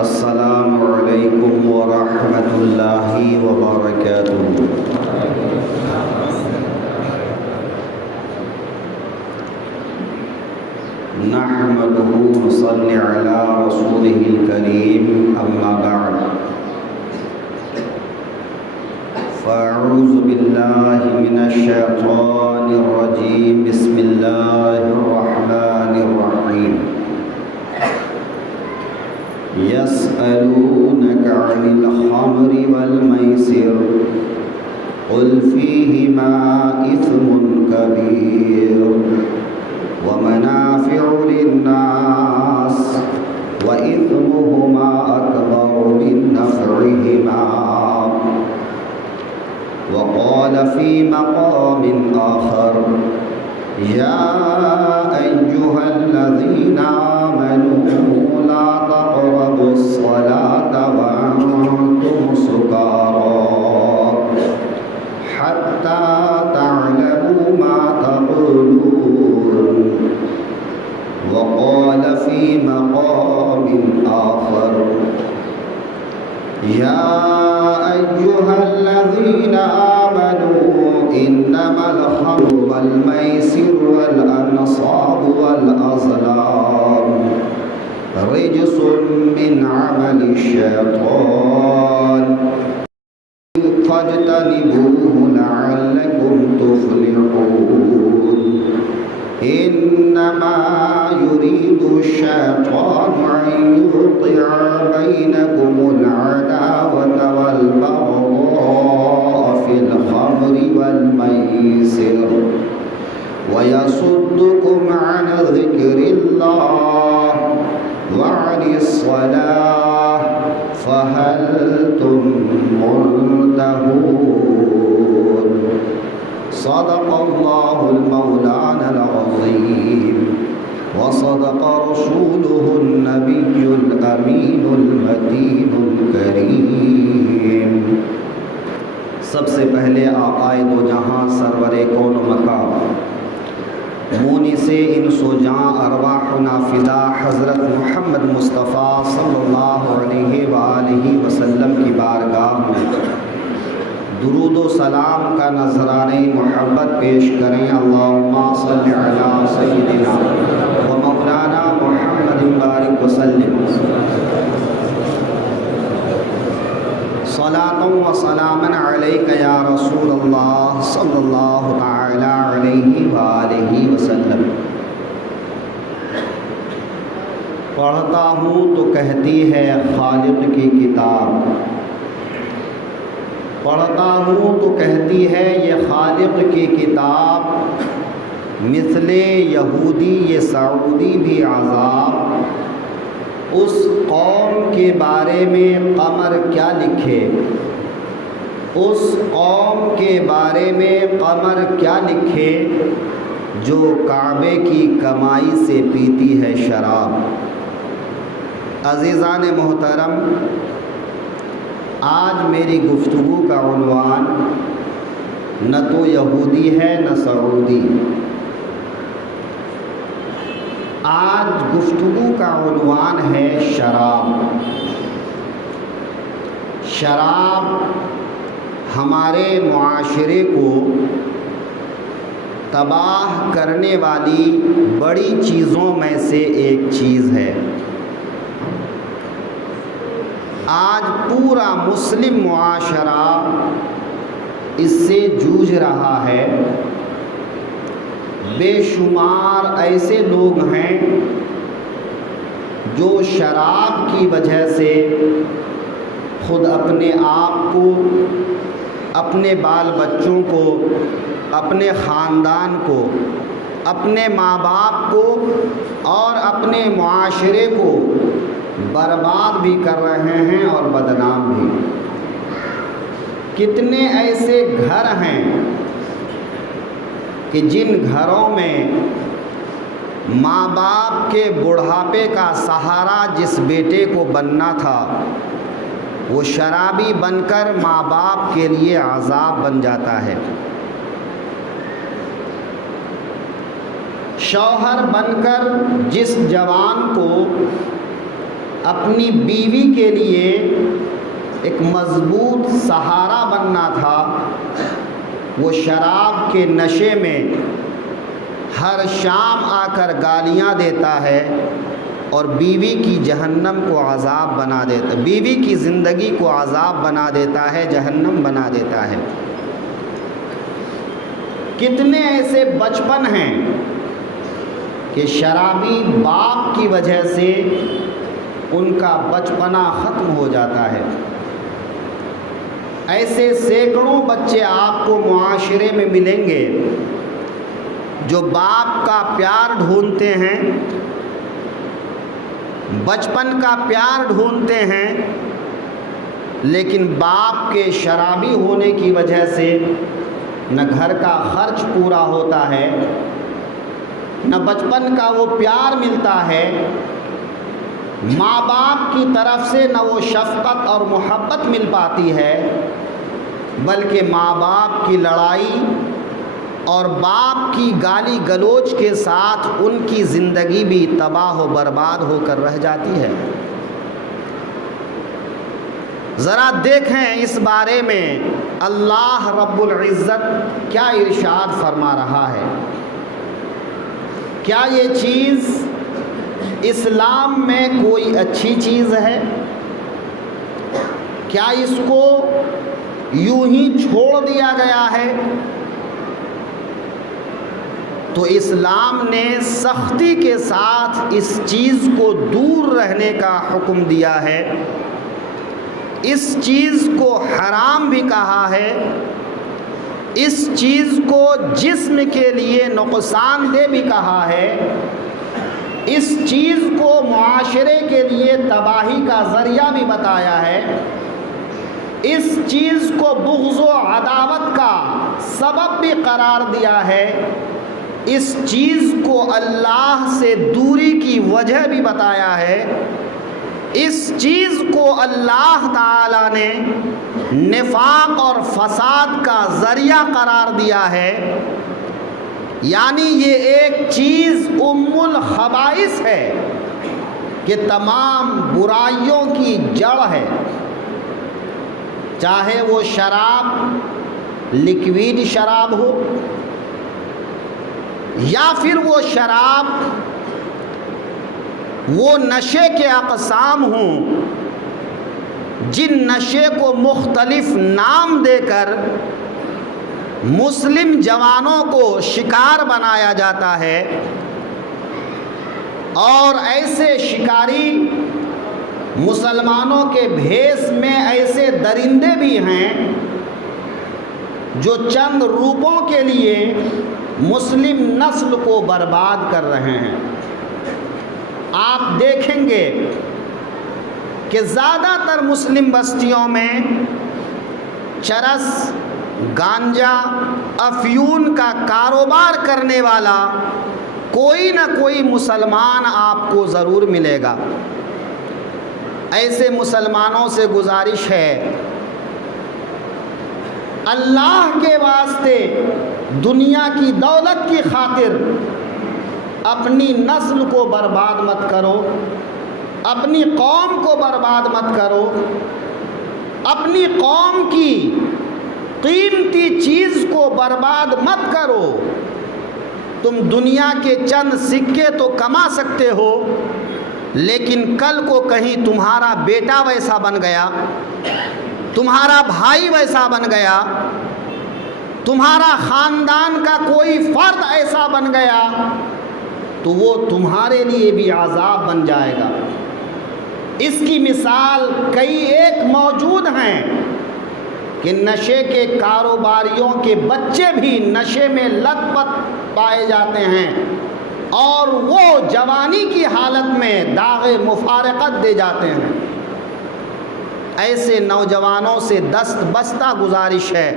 السلام علیکم ورحمۃ اللہ وبرکاتہ۔ نحمده ونصلي على رسوله الكريم أما بعد فأعوذ بالله من الشيطان الرجيم بسم الله الرحمن الرحيم يسألونك عن الخمر والميسر قل فيهما إثم كبير ومنافع للناس وإثمهما أكبر من نفعهما وقال في مقام آخر يا أيها الذين آمنوا لا تقربوا الصلاة وأنتم سكارى حتى تعلموا ما تقولون وقال في مقام آخر يا أيها الذين آمنوا إنما الخمر والميسر والأنصاب والأزلام رجس من عمل الشيطان فاجتنبوه لعلكم تفلحون إنما يريد الشيطان أن يوقع بينكم العداوة والبغضاء في الخمر والميسر ويصدكم عن ذكر الله وعن الصلاة فهل منتهون صدق الله المولانا العظيم وصدق رسوله النبي الأمين المتين الكريم۔ سب سے پہلے آقائے دو جہاں سرور کون و مکان مونس انس و جاں ارواحنا فدا حضرت محمد مصطفیٰ صلی اللہ علیہ وآلہ وسلم کی بارگاہ میں درود و سلام کا نذرانہ محبت پیش کریں۔ اللہم صلی علی سیدنا و مولانا محمد بارک وسلم صلاۃ و سلاما علیک یا رسول اللہ صلی اللہ تعالی علیہ وآلہ وسلم۔ پڑھتا ہوں تو کہتی ہے خالق کی کتاب، پڑھتا ہوں تو کہتی ہے یہ خالق کی کتاب، مثل یہودی یہ سعودی بھی عذاب، اس قوم کے بارے میں قمر کیا لکھے، اس قوم کے بارے میں قمر کیا لکھے جو کعبے کی کمائی سے پیتی ہے شراب۔ عزیزان محترم، آج میری گفتگو کا عنوان نہ تو یہودی ہے نہ سعودی، آج گفتگو کا عنوان ہے شراب۔ شراب ہمارے معاشرے کو تباہ کرنے والی بڑی چیزوں میں سے ایک چیز ہے۔ آج پورا مسلم معاشرہ اس سے جوجھ رہا ہے۔ بے شمار ایسے لوگ ہیں جو شراب کی وجہ سے خود اپنے آپ کو، اپنے بال بچوں کو، اپنے خاندان کو، اپنے ماں باپ کو اور اپنے معاشرے کو برباد بھی کر رہے ہیں اور بدنام بھی۔ کتنے ایسے گھر ہیں کہ جن گھروں میں ماں باپ کے بڑھاپے کا سہارا جس بیٹے کو بننا تھا وہ شرابی بن کر ماں باپ کے لیے عذاب بن جاتا ہے۔ شوہر بن کر جس جوان کو اپنی بیوی کے لیے ایک مضبوط سہارا بننا تھا، وہ شراب کے نشے میں ہر شام آ کر گالیاں دیتا ہے اور بیوی کی جہنم کو عذاب بنا دیتا، بیوی کی زندگی کو عذاب بنا دیتا ہے، جہنم بنا دیتا ہے۔ کتنے ایسے بچپن ہیں کہ شرابی باپ کی وجہ سے ان کا بچپنا ختم ہو جاتا ہے۔ ایسے سینکڑوں بچے آپ کو معاشرے میں ملیں گے جو باپ کا پیار ڈھونڈتے ہیں، بچپن کا پیار ڈھونڈتے ہیں، لیکن باپ کے شرابی ہونے کی وجہ سے نہ گھر کا خرچ پورا ہوتا ہے، نہ بچپن کا وہ پیار ملتا ہے، ماں باپ کی طرف سے نہ وہ شفقت اور محبت مل پاتی ہے، بلکہ ماں باپ کی لڑائی اور باپ کی گالی گلوچ کے ساتھ ان کی زندگی بھی تباہ و برباد ہو کر رہ جاتی ہے۔ ذرا دیکھیں اس بارے میں اللہ رب العزت کیا ارشاد فرما رہا ہے۔ کیا یہ چیز اسلام میں کوئی اچھی چیز ہے؟ کیا اس کو یوں ہی چھوڑ دیا گیا ہے؟ تو اسلام نے سختی کے ساتھ اس چیز کو دور رہنے کا حکم دیا ہے، اس چیز کو حرام بھی کہا ہے، اس چیز کو جسم کے لیے نقصان دہ بھی کہا ہے، اس چیز کو معاشرے کے لیے تباہی کا ذریعہ بھی بتایا ہے، اس چیز کو بغض و عداوت کا سبب بھی قرار دیا ہے، اس چیز کو اللہ سے دوری کی وجہ بھی بتایا ہے، اس چیز کو اللہ تعالیٰ نے نفاق اور فساد کا ذریعہ قرار دیا ہے۔ یعنی یہ ایک چیز ام الخبائث ہے کہ تمام برائیوں کی جڑ ہے، چاہے وہ شراب لکویڈ شراب ہو یا پھر وہ شراب وہ نشے کے اقسام ہوں جن نشے کو مختلف نام دے کر مسلم جوانوں کو شکار بنایا جاتا ہے، اور ایسے شکاری مسلمانوں کے بھیس میں ایسے درندے بھی ہیں جو چند روپوں کے لیے مسلم نسل کو برباد کر رہے ہیں۔ آپ دیکھیں گے کہ زیادہ تر مسلم بستیوں میں چرس، گانجا، افیون کا کاروبار کرنے والا کوئی نہ کوئی مسلمان آپ کو ضرور ملے گا۔ ایسے مسلمانوں سے گزارش ہے، اللہ کے واسطے دنیا کی دولت کی خاطر اپنی نسل کو برباد مت کرو، اپنی قوم کو برباد مت کرو، اپنی قوم کی قیمتی چیز کو برباد مت کرو۔ تم دنیا کے چند سکے تو کما سکتے ہو، لیکن کل کو کہیں تمہارا بیٹا ویسا بن گیا، تمہارا بھائی ویسا بن گیا، تمہارا خاندان کا کوئی فرد ایسا بن گیا تو وہ تمہارے لیے بھی عذاب بن جائے گا۔ اس کی مثال کئی ایک موجود ہیں کہ نشے کے کاروباریوں کے بچے بھی نشے میں لت پت پائے جاتے ہیں اور وہ جوانی کی حالت میں داغ مفارقت دے جاتے ہیں۔ ایسے نوجوانوں سے دست بستہ گزارش ہے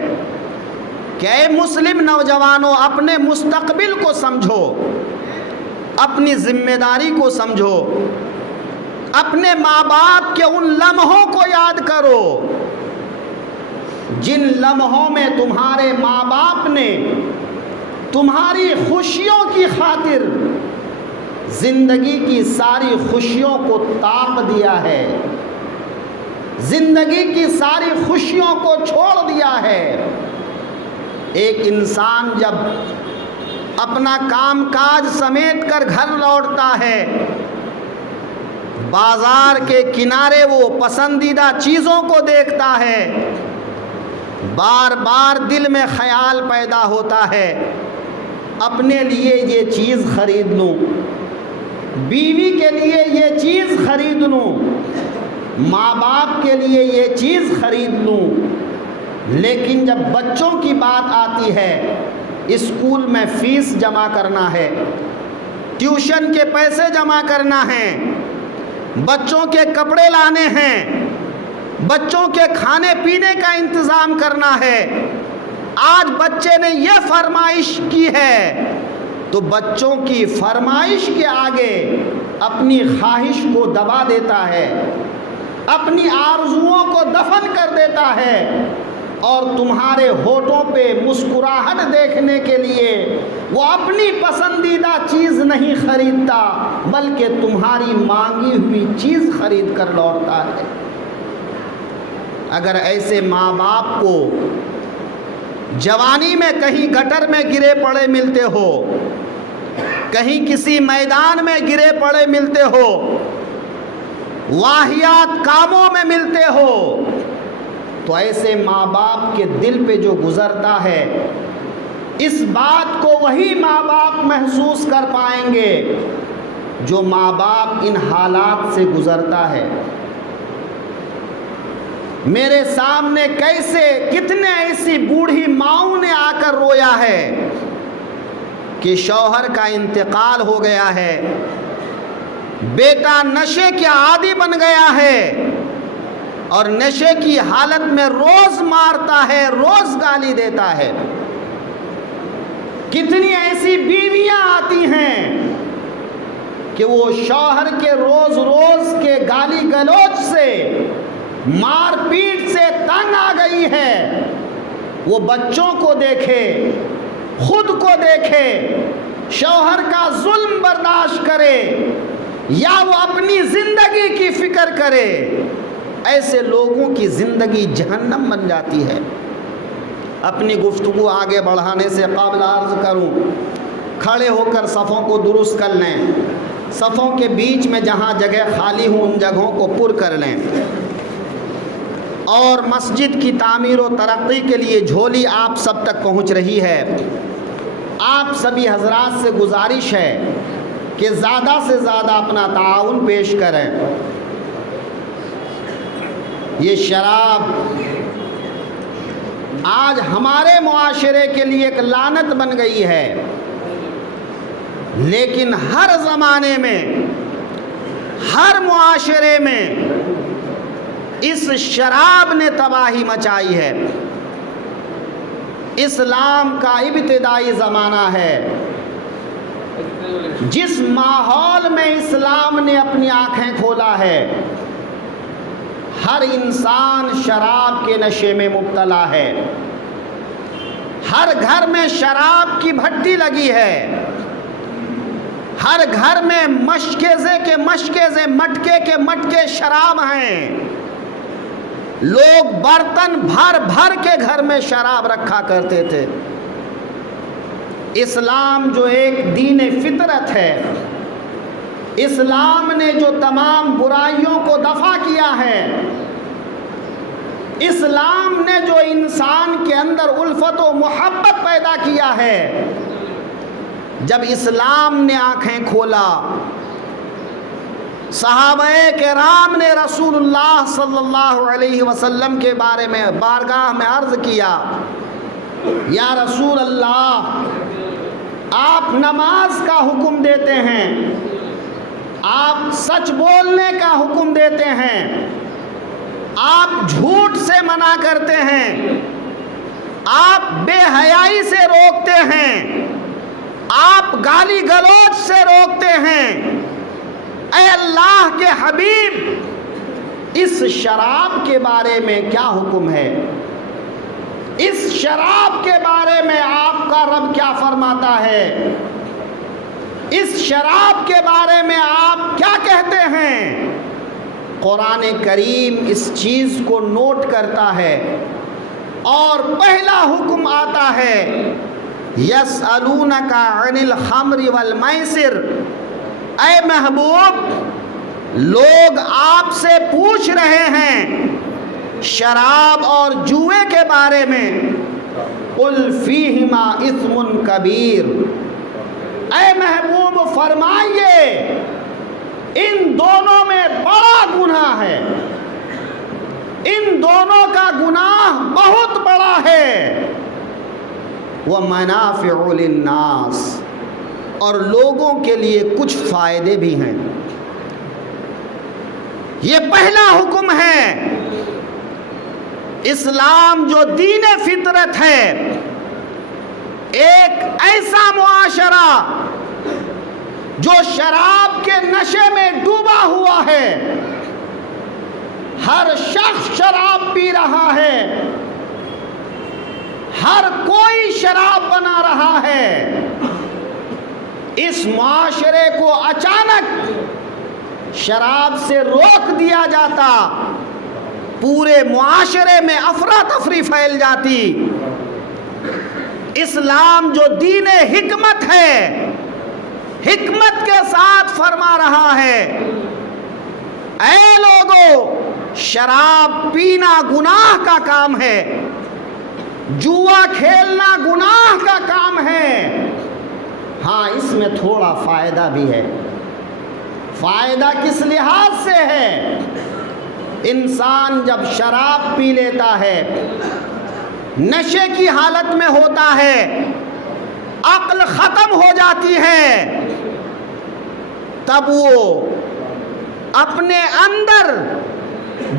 کہ اے مسلم نوجوانوں، اپنے مستقبل کو سمجھو، اپنی ذمہ داری کو سمجھو، اپنے ماں باپ کے ان لمحوں کو یاد کرو جن لمحوں میں تمہارے ماں باپ نے تمہاری خوشیوں کی خاطر زندگی کی ساری خوشیوں کو طاق دیا ہے، زندگی کی ساری خوشیوں کو چھوڑ دیا ہے۔ ایک انسان جب اپنا کام کاج سمیٹ کر گھر لوٹتا ہے، بازار کے کنارے وہ پسندیدہ چیزوں کو دیکھتا ہے، بار بار دل میں خیال پیدا ہوتا ہے اپنے لیے یہ چیز خرید لوں، بیوی کے لیے یہ چیز خرید لوں، ماں باپ کے لیے یہ چیز خرید لوں۔ لیکن جب بچوں کی بات آتی ہے، اسکول میں فیس جمع کرنا ہے، ٹیوشن کے پیسے جمع کرنا ہے، بچوں کے کپڑے لانے ہیں، بچوں کے کھانے پینے کا انتظام کرنا ہے، آج بچے نے یہ فرمائش کی ہے تو بچوں کی فرمائش کے آگے اپنی خواہش کو دبا دیتا ہے، اپنی آرزوؤں کو دفن کر دیتا ہے، اور تمہارے ہونٹوں پہ مسکراہٹ دیکھنے کے لیے وہ اپنی پسندیدہ چیز نہیں خریدتا بلکہ تمہاری مانگی ہوئی چیز خرید کر لوٹتا ہے۔ اگر ایسے ماں باپ کو جوانی میں کہیں گٹر میں گرے پڑے ملتے ہو، کہیں کسی میدان میں گرے پڑے ملتے ہو، واہیات کاموں میں ملتے ہو، تو ایسے ماں باپ کے دل پہ جو گزرتا ہے، اس بات کو وہی ماں باپ محسوس کر پائیں گے جو ماں باپ ان حالات سے گزرتا ہے۔ میرے سامنے کتنے ایسی بوڑھی ماؤں نے آ کر رویا ہے کہ شوہر کا انتقال ہو گیا ہے، بیٹا نشے کے عادی بن گیا ہے اور نشے کی حالت میں روز مارتا ہے، روز گالی دیتا ہے۔ کتنی ایسی بیویاں آتی ہیں کہ وہ شوہر کے روز روز کے گالی گلوچ سے، مار پیٹ سے تنگ آ گئی ہے، وہ بچوں کو دیکھے، خود کو دیکھے، شوہر کا ظلم برداشت کرے یا وہ اپنی زندگی کی فکر کرے۔ ایسے لوگوں کی زندگی جہنم بن جاتی ہے۔ اپنی گفتگو آگے بڑھانے سے قبل عرض کروں، کھڑے ہو کر صفوں کو درست کر لیں، صفوں کے بیچ میں جہاں جگہ خالی ہوں ان جگہوں کو پر کر لیں، اور مسجد کی تعمیر و ترقی کے لیے جھولی آپ سب تک پہنچ رہی ہے۔ آپ سبھی حضرات سے گزارش ہے کہ زیادہ سے زیادہ اپنا تعاون پیش کریں۔ یہ شراب آج ہمارے معاشرے کے لیے ایک لعنت بن گئی ہے، لیکن ہر زمانے میں، ہر معاشرے میں اس شراب نے تباہی مچائی ہے۔ اسلام کا ابتدائی زمانہ ہے، جس ماحول میں اسلام نے اپنی آنکھیں کھولا ہے، ہر انسان شراب کے نشے میں مبتلا ہے، ہر گھر میں شراب کی بھٹی لگی ہے، ہر گھر میں مشکیزے کے مشکیزے، مٹکے کے مٹکے شراب ہیں۔ لوگ برتن بھر بھر کے گھر میں شراب رکھا کرتے تھے۔ اسلام جو ایک دین فطرت ہے، اسلام نے جو تمام برائیوں کو دفع کیا ہے، اسلام نے جو انسان کے اندر الفت و محبت پیدا کیا ہے، جب اسلام نے آنکھیں کھولا، صحابہ کرام نے رسول اللہ صلی اللہ علیہ وسلم کے بارے میں بارگاہ میں عرض کیا، یا رسول اللہ، آپ نماز کا حکم دیتے ہیں، آپ سچ بولنے کا حکم دیتے ہیں، آپ جھوٹ سے منع کرتے ہیں، آپ بے حیائی سے روکتے ہیں، آپ گالی گلوچ سے روکتے ہیں، اے اللہ کے حبیب، اس شراب کے بارے میں کیا حکم ہے؟ اس شراب کے بارے میں آپ کا رب کیا فرماتا ہے؟ اس شراب کے بارے میں آپ کیا کہتے ہیں؟ قرآن کریم اس چیز کو نوٹ کرتا ہے اور پہلا حکم آتا ہے یسألونک عن الخمر والمیسر، اے محبوب لوگ آپ سے پوچھ رہے ہیں شراب اور جوئے کے بارے میں، قل فیہما اثم کبیر، اے محبوب فرمائیے ان دونوں میں بڑا گناہ ہے، ان دونوں کا گناہ بہت بڑا ہے، وَمَنَافِعُ لِلنَّاسِ، اور لوگوں کے لیے کچھ فائدے بھی ہیں۔ یہ پہلا حکم ہے۔ اسلام جو دین فطرت ہے، ایک ایسا معاشرہ جو شراب کے نشے میں ڈوبا ہوا ہے، ہر شخص شراب پی رہا ہے، ہر کوئی شراب بنا رہا ہے، اس معاشرے کو اچانک شراب سے روک دیا جاتا، پورے معاشرے میں افراتفری پھیل جاتی۔ اسلام جو دین حکمت ہے، حکمت کے ساتھ فرما رہا ہے اے لوگو شراب پینا گناہ کا کام ہے، جوا کھیلنا گناہ کا کام ہے، ہاں اس میں تھوڑا فائدہ بھی ہے۔ فائدہ کس لحاظ سے ہے؟ انسان جب شراب پی لیتا ہے، نشے کی حالت میں ہوتا ہے، عقل ختم ہو جاتی ہے، تب وہ اپنے اندر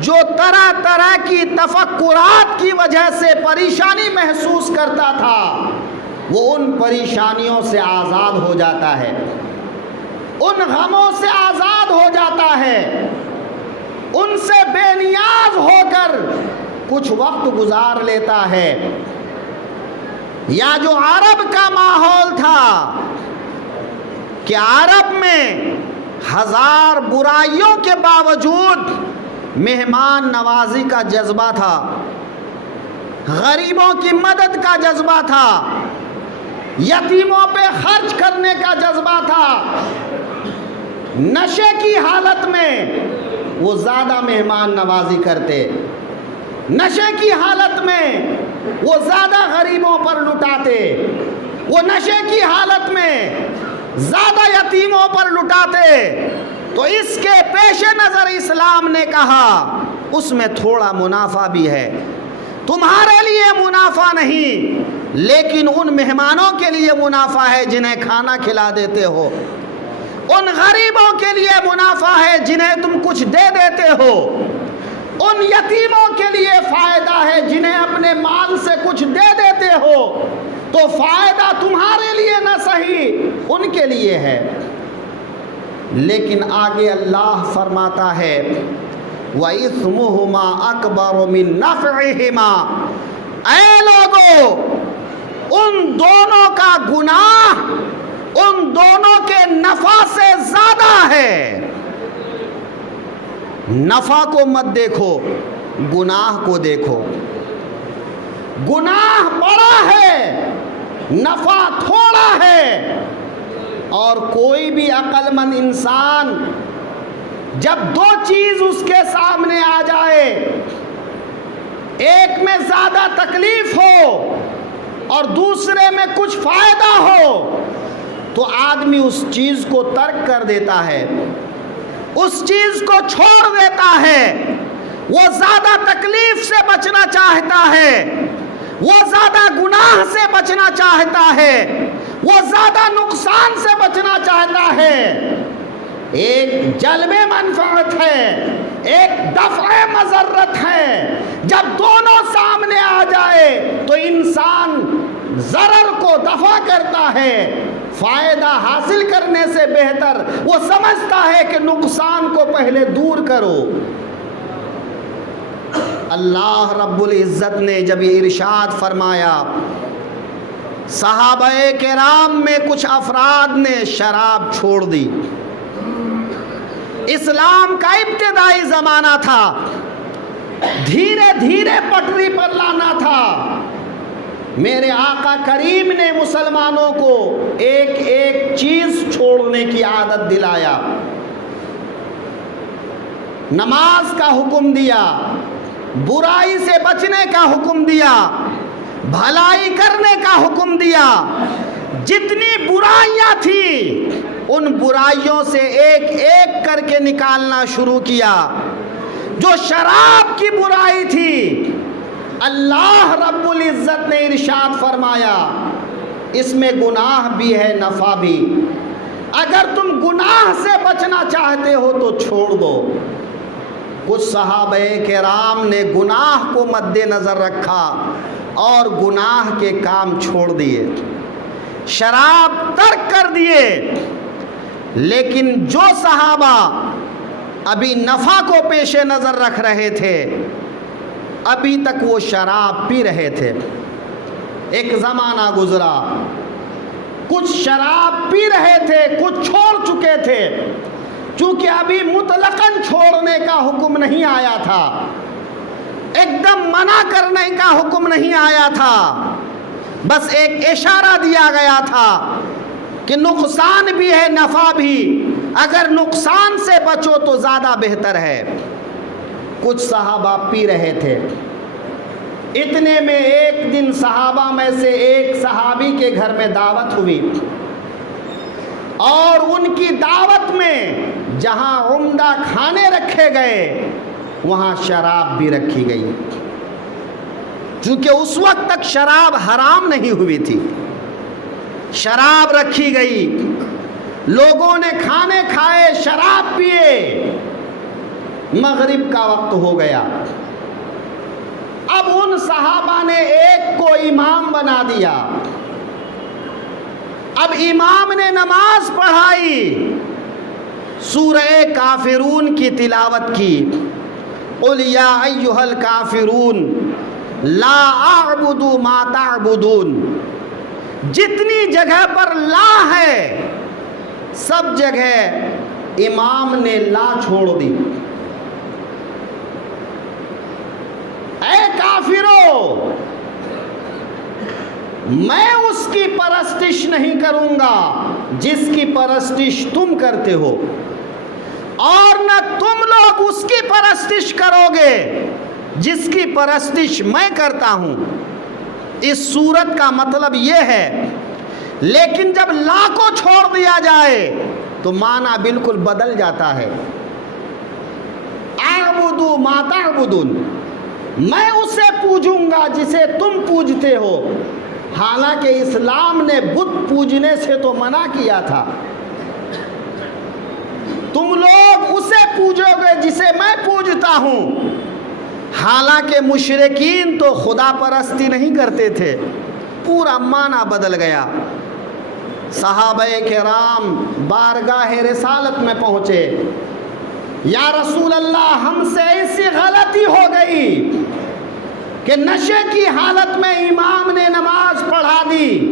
جو طرح طرح کی تفکرات کی وجہ سے پریشانی محسوس کرتا تھا، وہ ان پریشانیوں سے آزاد ہو جاتا ہے، ان غموں سے آزاد ہو جاتا ہے، ان سے بے نیاز ہو کر کچھ وقت گزار لیتا ہے۔ یا جو عرب کا ماحول تھا کہ عرب میں ہزار برائیوں کے باوجود مہمان نوازی کا جذبہ تھا، غریبوں کی مدد کا جذبہ تھا، یتیموں پہ خرچ کرنے کا جذبہ تھا، نشے کی حالت میں وہ زیادہ مہمان نوازی کرتے، نشے کی حالت میں وہ زیادہ غریبوں پر لٹاتے، وہ نشے کی حالت میں زیادہ یتیموں پر لٹاتے۔ تو اس کے پیش نظر اسلام نے کہا اس میں تھوڑا منافع بھی ہے، تمہارے لیے منافع نہیں لیکن ان مہمانوں کے لیے منافع ہے جنہیں کھانا کھلا دیتے ہو، ان غریبوں کے لیے منافع ہے جنہیں تم کچھ دے دیتے ہو، ان یتیموں کے لیے فائدہ ہے جنہیں اپنے مال سے کچھ دے دیتے ہو، تو فائدہ تمہارے لیے نہ صحیح ان کے لیے ہے۔ لیکن آگے اللہ فرماتا ہے وَإِثْمُهُمَا أَكْبَرُ مِن نَفْعِهِمَا، اے لوگو ان دونوں کا گناہ ان دونوں کے نفع سے زیادہ ہے۔ نفع کو مت دیکھو، گناہ کو دیکھو، گناہ بڑا ہے، نفع تھوڑا ہے۔ اور کوئی بھی عقل مند انسان جب دو چیز اس کے سامنے آ جائے، ایک میں زیادہ تکلیف ہو اور دوسرے میں کچھ فائدہ ہو، تو آدمی اس چیز کو ترک کر دیتا ہے، اس چیز کو چھوڑ دیتا ہے۔ وہ زیادہ تکلیف سے بچنا چاہتا ہے، وہ زیادہ گناہ سے بچنا چاہتا ہے، وہ زیادہ نقصان سے بچنا چاہتا ہے۔ ایک جلب منفعت ہے، ایک دفع مضرت ہے۔ جب دونوں سامنے آ جائے تو انسان ضرر کو دفع کرتا ہے، فائدہ حاصل کرنے سے بہتر وہ سمجھتا ہے کہ نقصان کو پہلے دور کرو۔ اللہ رب العزت نے جب یہ ارشاد فرمایا صحابہ کرام میں کچھ افراد نے شراب چھوڑ دی۔ اسلام کا ابتدائی زمانہ تھا، دھیرے دھیرے پٹری پر لانا تھا۔ میرے آقا کریم نے مسلمانوں کو ایک ایک چیز چھوڑنے کی عادت دلایا۔ نماز کا حکم دیا، برائی سے بچنے کا حکم دیا، بھلائی کرنے کا حکم دیا۔ جتنی برائیاں تھیں ان برائیوں سے ایک ایک کر کے نکالنا شروع کیا۔ جو شراب کی برائی تھی، اللہ رب العزت نے ارشاد فرمایا اس میں گناہ بھی ہے نفع بھی، اگر تم گناہ سے بچنا چاہتے ہو تو چھوڑ دو۔ کچھ صحابہ کرام نے گناہ کو مد نظر رکھا اور گناہ کے کام چھوڑ دیے، شراب ترک کر دیے۔ لیکن جو صحابہ ابھی نفع کو پیش نظر رکھ رہے تھے، ابھی تک وہ شراب پی رہے تھے۔ ایک زمانہ گزرا، کچھ شراب پی رہے تھے، کچھ چھوڑ چکے تھے۔ چونکہ ابھی مطلقاً چھوڑنے کا حکم نہیں آیا تھا، ایک دم منع کرنے کا حکم نہیں آیا تھا، بس ایک اشارہ دیا گیا تھا کہ نقصان بھی ہے نفع بھی، اگر نقصان سے بچو تو زیادہ بہتر ہے۔ کچھ صحابہ پی رہے تھے، اتنے میں ایک دن صحابہ میں سے ایک صحابی کے گھر میں دعوت ہوئی، اور ان کی دعوت میں جہاں عمدہ کھانے رکھے گئے وہاں شراب بھی رکھی گئی۔ چونکہ اس وقت تک شراب حرام نہیں ہوئی تھی، شراب رکھی گئی، لوگوں نے کھانے کھائے، شراب پیے، مغرب کا وقت ہو گیا۔ اب ان صحابہ نے ایک کو امام بنا دیا۔ اب امام نے نماز پڑھائی، سورہ کافرون کی تلاوت کی، قل یا ایھا الکافرون لا اعبد ما تعبدون۔ جتنی جگہ پر لا ہے سب جگہ امام نے لا چھوڑ دی۔ اے کافرو، میں اس کی پرستش نہیں کروں گا جس کی پرستش تم کرتے ہو، اور نہ تم لوگ اس کی پرستش کرو گے جس کی پرستش میں کرتا ہوں۔ اس صورت کا مطلب یہ ہے، لیکن جب لا کو چھوڑ دیا جائے تو معنی بالکل بدل جاتا ہے۔ اعبدوا ما تعبدون، میں اسے پوجوں گا جسے تم پوجتے ہو۔ حالانکہ اسلام نے بت پوجنے سے تو منع کیا تھا، تم لوگ اسے پوجو گے جسے میں پوجتا ہوں۔ حالانکہ مشرکین تو خدا پرستی نہیں کرتے تھے، پورا معنی بدل گیا۔ صحابہ کرام بارگاہ رسالت میں پہنچے، یا رسول اللہ، ہم سے ایسی غلطی ہو گئی کہ نشے کی حالت میں امام نے نماز پڑھا دی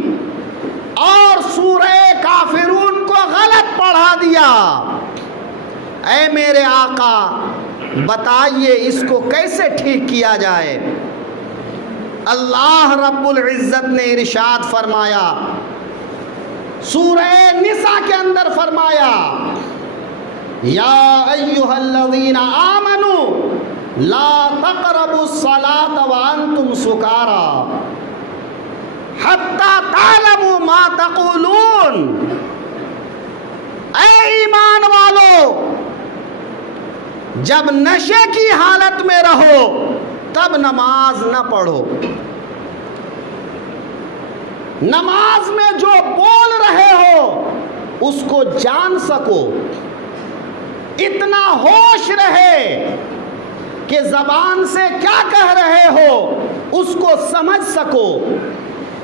اور سورہ کافرون کو غلط پڑھا دیا۔ اے میرے آقا، بتائیے اس کو کیسے ٹھیک کیا جائے؟ اللہ رب العزت نے ارشاد فرمایا، سورہ نساء کے اندر فرمایا، یا ایھا الذین آمنوا لا تقربوا الصلاة وانتم سکارى حتی تعلموا ما تقولون۔ اے ایمان والو، جب نشے کی حالت میں رہو تب نماز نہ پڑھو۔ نماز میں جو بول رہے ہو اس کو جان سکو، اتنا ہوش رہے کہ زبان سے کیا کہہ رہے ہو اس کو سمجھ سکو۔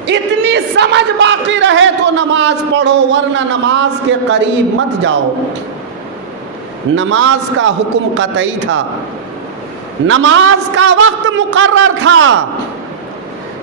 اتنی سمجھ باقی رہے تو نماز پڑھو، ورنہ نماز کے قریب مت جاؤ۔ نماز کا حکم قطعی تھا، نماز کا وقت مقرر تھا،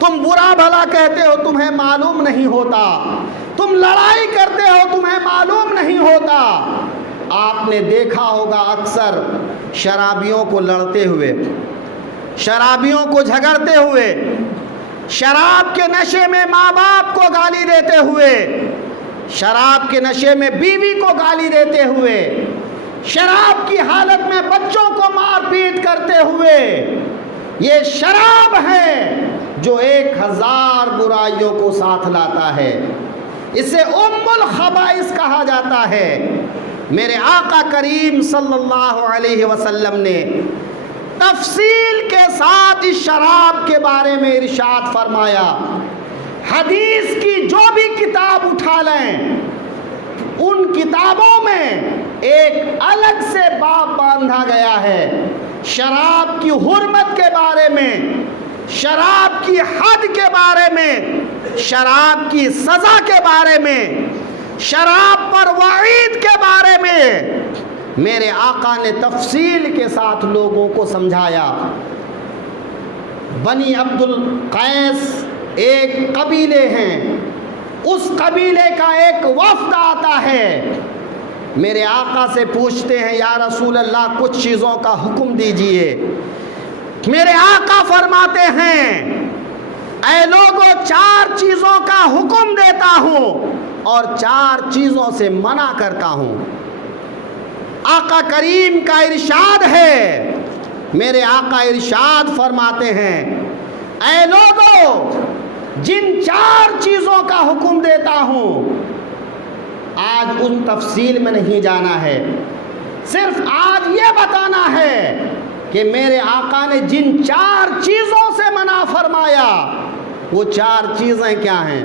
تم برا بھلا کہتے ہو تمہیں معلوم نہیں ہوتا، تم لڑائی کرتے ہو تمہیں معلوم نہیں ہوتا۔ آپ نے دیکھا ہوگا اکثر شرابیوں کو لڑتے ہوئے، شرابیوں کو جھگڑتے ہوئے، شراب کے نشے میں ماں باپ کو گالی دیتے ہوئے، شراب کے نشے میں بیوی کو گالی دیتے ہوئے، شراب کی حالت میں بچوں کو مار پیٹ کرتے ہوئے۔ یہ شراب ہے جو 1000 برائیوں کو ساتھ لاتا ہے، اسے ام الخبائث کہا جاتا ہے۔ میرے آقا کریم صلی اللہ علیہ وسلم نے تفصیل کے ساتھ اس شراب کے بارے میں ارشاد فرمایا۔ حدیث کی جو بھی کتاب اٹھا لیں، ان کتابوں میں ایک الگ سے باب باندھا گیا ہے شراب کی حرمت کے بارے میں، شراب کی حد کے بارے میں، شراب کی سزا کے بارے میں، شراب پر وعید کے بارے میں۔ میرے آقا نے تفصیل کے ساتھ لوگوں کو سمجھایا۔ بنی عبد القیس ایک قبیلے ہیں، اس قبیلے کا ایک وفد آتا ہے، میرے آقا سے پوچھتے ہیں یا رسول اللہ کچھ چیزوں کا حکم دیجئے۔ میرے آقا فرماتے ہیں اے لوگوں 4 چیزوں کا حکم دیتا ہوں اور 4 چیزوں سے منع کرتا ہوں۔ آقا کریم کا ارشاد ہے، میرے آقا ارشاد فرماتے ہیں اے لوگوں جن 4 چیزوں کا حکم دیتا ہوں، آج ان تفصیل میں نہیں جانا ہے، صرف آج یہ بتانا ہے کہ میرے آقا نے جن 4 چیزوں سے منع فرمایا وہ 4 چیزیں کیا ہیں۔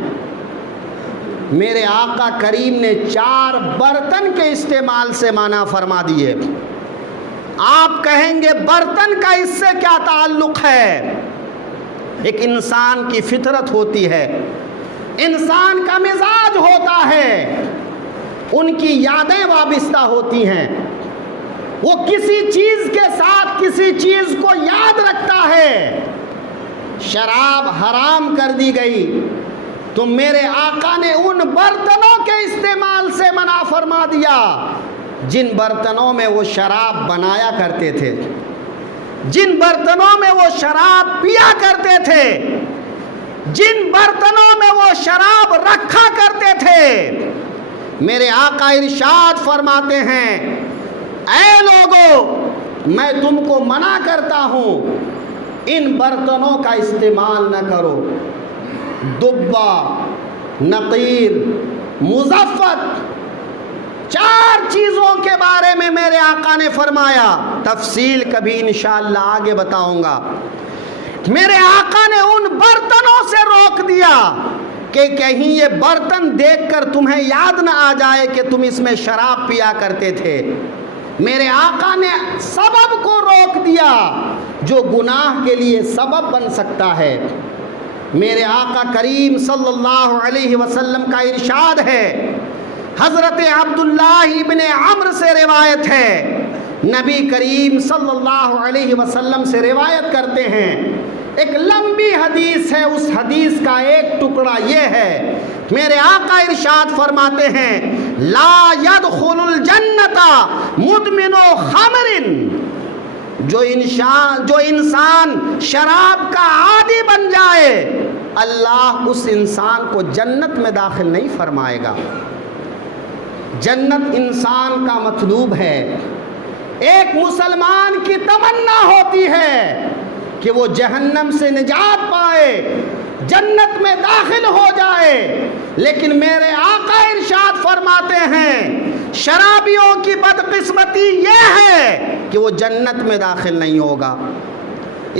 میرے آقا کریم نے 4 برتن کے استعمال سے منع فرما دیے۔ آپ کہیں گے برتن کا اس سے کیا تعلق ہے؟ ایک انسان کی فطرت ہوتی ہے، انسان کا مزاج ہوتا ہے، ان کی یادیں وابستہ ہوتی ہیں، وہ کسی چیز کے ساتھ کسی چیز کو یاد رکھتا ہے۔ شراب حرام کر دی گئی تو میرے آقا نے ان برتنوں کے استعمال سے منع فرما دیا جن برتنوں میں وہ شراب بنایا کرتے تھے، جن برتنوں میں وہ شراب پیا کرتے تھے، جن برتنوں میں وہ شراب رکھا کرتے تھے۔ میرے آقا ارشاد فرماتے ہیں اے لوگو میں تم کو منع کرتا ہوں ان برتنوں کا استعمال نہ کرو۔ دبہ، نقیر، مزفت، 4 چیزوں کے بارے میں میرے آقا نے فرمایا، تفصیل کبھی انشاءاللہ آگے بتاؤں گا۔ میرے آقا نے ان برتنوں سے روک دیا کہ کہیں یہ برتن دیکھ کر تمہیں یاد نہ آ جائے کہ تم اس میں شراب پیا کرتے تھے۔ میرے آقا نے سبب کو روک دیا جو گناہ کے لیے سبب بن سکتا ہے۔ میرے آقا کریم صلی اللہ علیہ وسلم کا ارشاد ہے، حضرت عبداللہ ابن عمرو سے روایت ہے، نبی کریم صلی اللہ علیہ وسلم سے روایت کرتے ہیں، ایک لمبی حدیث ہے، اس حدیث کا ایک ٹکڑا یہ ہے، میرے آقا ارشاد فرماتے ہیں لا يدخل الجنت مدمن خمر، جو انسان شراب کا عادی بن جائے اللہ اس انسان کو جنت میں داخل نہیں فرمائے گا۔ جنت انسان کا مطلوب ہے، ایک مسلمان کی تمنا ہوتی ہے کہ وہ جہنم سے نجات پائے، جنت میں داخل ہو جائے، لیکن میرے آقا ارشاد فرماتے ہیں شرابیوں کی بدقسمتی یہ ہے کہ وہ جنت میں داخل نہیں ہوگا۔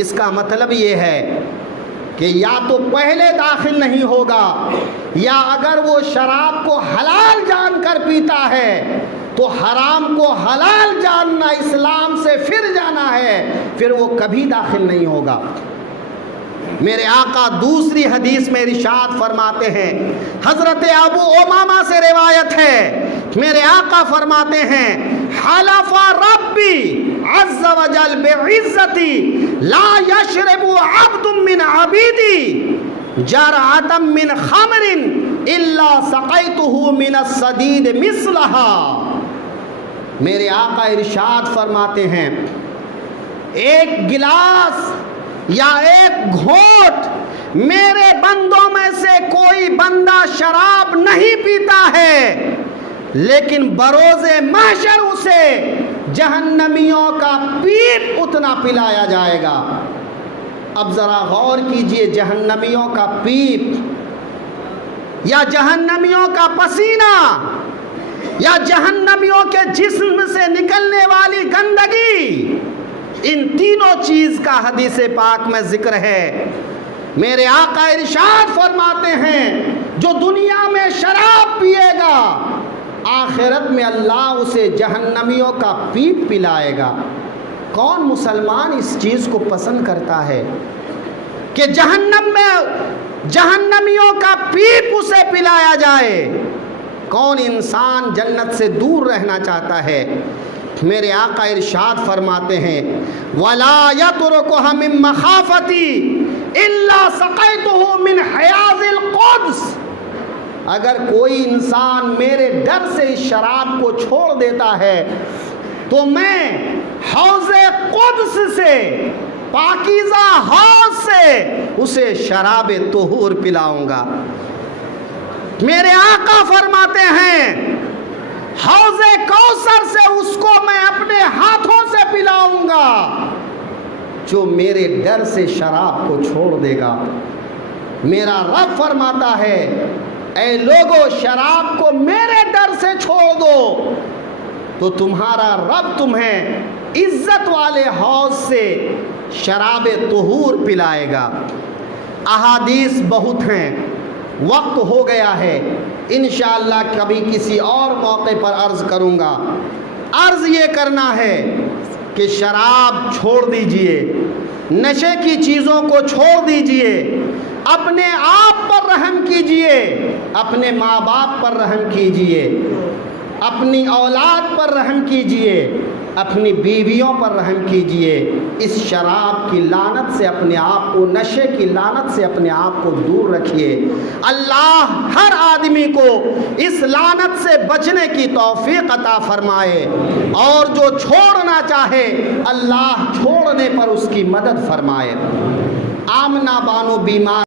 اس کا مطلب یہ ہے کہ یا تو پہلے داخل نہیں ہوگا، یا اگر وہ شراب کو حلال جان کر پیتا ہے تو حرام کو حلال جاننا، اسلام سے پھر جانا ہے، پھر وہ کبھی داخل نہیں ہوگا۔ میرے آقا دوسری حدیث میں ارشاد فرماتے ہیں، حضرت ابو امامہ سے روایت ہے، میرے آقا فرماتے ہیں حلف ربی عز عز وجل بعزتی لا یشرب عبد من عبیدی جرعة من خمر الا سقیتہ من الصدید مثلہا. میرے آقا ارشاد فرماتے ہیں ایک گلاس یا ایک گھونٹ میرے بندوں میں سے کوئی بندہ شراب نہیں پیتا ہے، لیکن بروز محشر اسے جہنمیوں کا پیپ اتنا پلایا جائے گا. اب ذرا غور کیجئے، جہنمیوں کا پیپ یا جہنمیوں کا پسینہ یا جہنمیوں کے جسم سے نکلنے والی گندگی، ان تینوں چیز کا حدیث پاک میں ذکر ہے. میرے آقا ارشاد فرماتے ہیں جو دنیا میں شراب پیے گا آخرت میں اللہ اسے جہنمیوں کا پیپ پلائے گا. کون مسلمان اس چیز کو پسند کرتا ہے کہ جہنم میں جہنمیوں کا پیپ اسے پلایا جائے؟ کون انسان جنت سے دور رہنا چاہتا ہے؟ میرے آقا ارشاد فرماتے ہیں وَلَا يَتْرُكُهَا مِن مَخَافَتِي إِلَّا سَقَيْتُهُ مِنْ حَيَاضِ الْقُدْسِ. اگر کوئی انسان میرے ڈر سے اس شراب کو چھوڑ دیتا ہے تو میں حوض قدس سے، پاکیزہ حوض سے اسے شراب طہور پلاؤں گا. میرے آقا فرماتے ہیں حوض کوثر سے اس کو میں اپنے ہاتھوں سے پلاؤں گا جو میرے ڈر سے شراب کو چھوڑ دے گا. میرا رب فرماتا ہے اے لوگو شراب کو میرے ڈر سے چھوڑ دو تو تمہارا رب تمہیں عزت والے حوض سے شراب طہور پلائے گا. احادیث بہت ہیں، وقت ہو گیا ہے، انشاءاللہ کبھی کسی اور موقع پر عرض کروں گا. عرض یہ کرنا ہے کہ شراب چھوڑ دیجئے، نشے کی چیزوں کو چھوڑ دیجئے، اپنے آپ پر رحم کیجئے، اپنے ماں باپ پر رحم کیجئے، اپنی اولاد پر رحم کیجئے، اپنی بیویوں پر رحم کیجئے. اس شراب کی لعنت سے اپنے آپ کو، نشے کی لعنت سے اپنے آپ کو دور رکھیے. اللہ ہر آدمی کو اس لعنت سے بچنے کی توفیق عطا فرمائے، اور جو چھوڑنا چاہے اللہ چھوڑنے پر اس کی مدد فرمائے. آمنہ بانو بیمار